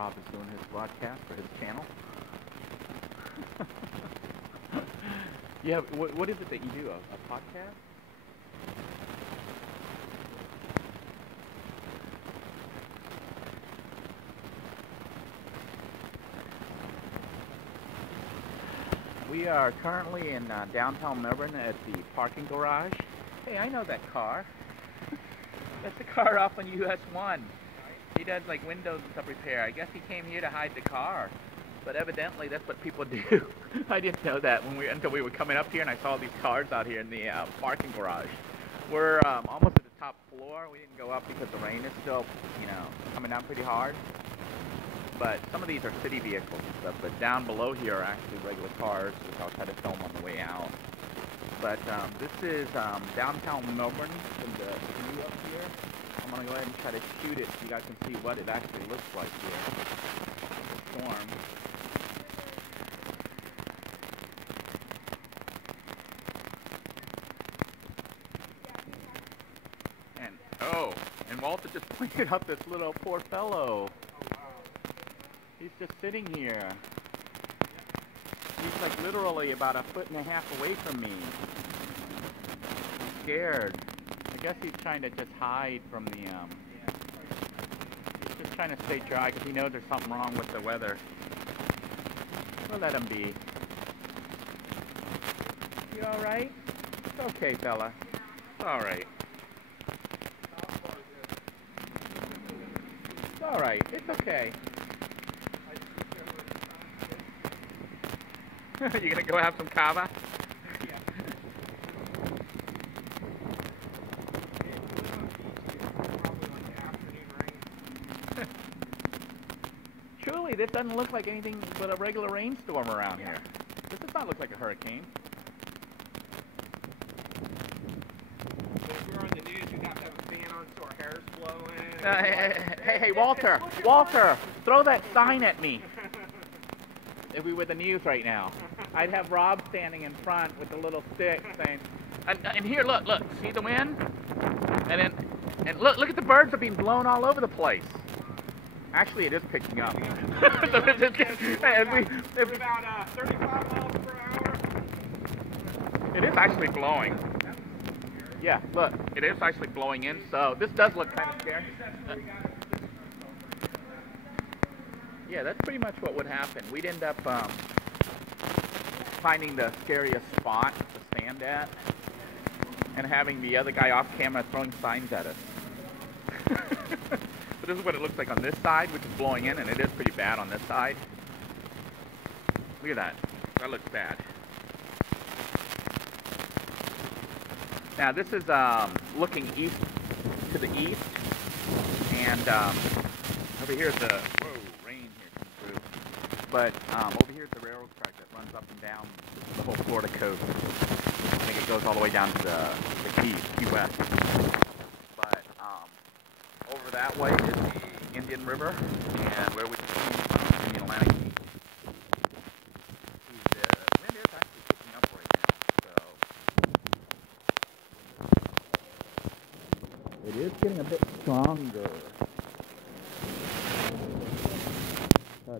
Rob is doing his broadcast for his channel. Yeah, what is it that you do? A podcast? We are currently in downtown Melbourne at the parking garage. Hey, I know that car. That's the car off on US 1. He does like windows and stuff repair. I guess he came here to hide the car. But evidently that's what people do. I didn't know that until we were coming up here and I saw these cars out here in the parking garage. We're almost at the top floor. We didn't go up because the rain is still, coming down pretty hard. But some of these are city vehicles and stuff. But down below here are actually regular cars, which I'll try to film on the way out. But this is downtown Melbourne in the view up here. I'm going to go ahead and try to shoot it so you guys can see what it actually looks like here. The storm. And Walter just pointed out this little poor fellow. He's just sitting here. He's like literally about 1.5 feet away from me. He's scared. I guess he's trying to just hide from the, he's just trying to stay dry because he knows there's something wrong with the weather. We'll let him be. You alright? It's okay, fella. It's alright. It's alright. It's okay. You gonna go have some kava? Yeah. Truly, this doesn't look like anything but a regular rainstorm around here. This does not look like a hurricane. If we're on the news, we have to have a fan on so our hair's blowing. Hey, Walter, throw that sign at me. If we were the news right now, I'd have Rob standing in front with the little stick saying, and here, look, see the wind? And look at the birds are being blown all over the place. Actually, it is picking up. So We're about 35 miles per hour. It is actually blowing. Yeah, look, it is actually blowing in, so this does look kind of scary. Yeah, that's pretty much what would happen. We'd end up finding the scariest spot to stand at and having the other guy off camera throwing signs at us. So this is what it looks like on this side, which is blowing in, and it is pretty bad on this side. Look at that. That looks bad. Now this is looking east to the east, and over here is the but over here is the railroad track that runs up and down the whole Florida coast. I think it goes all the way down to the Key West. But over that way is the Indian River, and where we can see in the Atlantic Sea. The wind is actually picking up right now, so it is getting a bit stronger.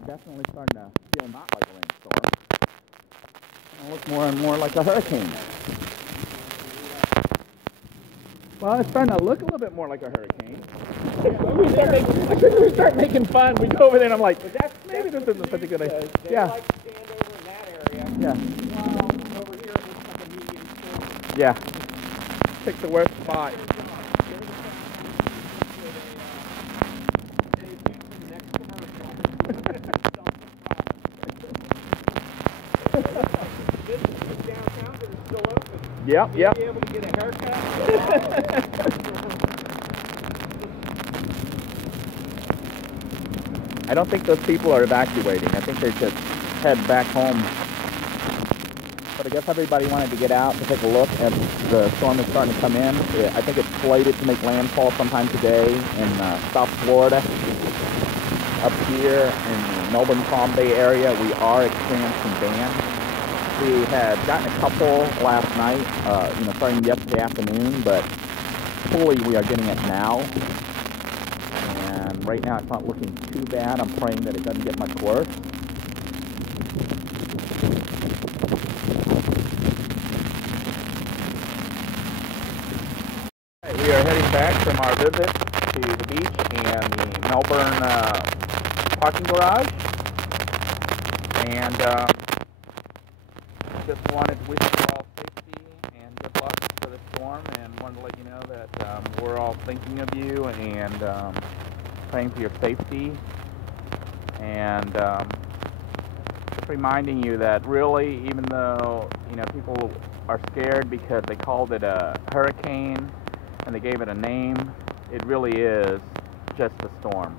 Definitely starting to feel not like a rainstorm. It looks more and more like a hurricane. Well, it's starting to look a little bit more like a hurricane. We start making fun. We go over there and I'm like, maybe this isn't such a good idea. Yeah. Like to stand over in that area. Yeah. Well, over here it looks like a medium storm. Yeah. Pick the worst spot. Yep. Be able to get a haircut. I don't think those people are evacuating. I think they're just head back home. But I guess everybody wanted to get out to take a look as the storm is starting to come in. I think it's slated to make landfall sometime today in South Florida. Up here in the Melbourne Palm Bay area, we are experiencing bands. We had gotten a couple last night, starting yesterday afternoon, but fully we are getting it now. And right now it's not looking too bad. I'm praying that it doesn't get much worse. We are heading back from our visit to the beach and the Melbourne Parking Garage. And just wanted to wish you all safety and good luck for the storm, and wanted to let you know that we're all thinking of you and praying for your safety, and just reminding you that really, even though people are scared because they called it a hurricane and they gave it a name, it really is just a storm.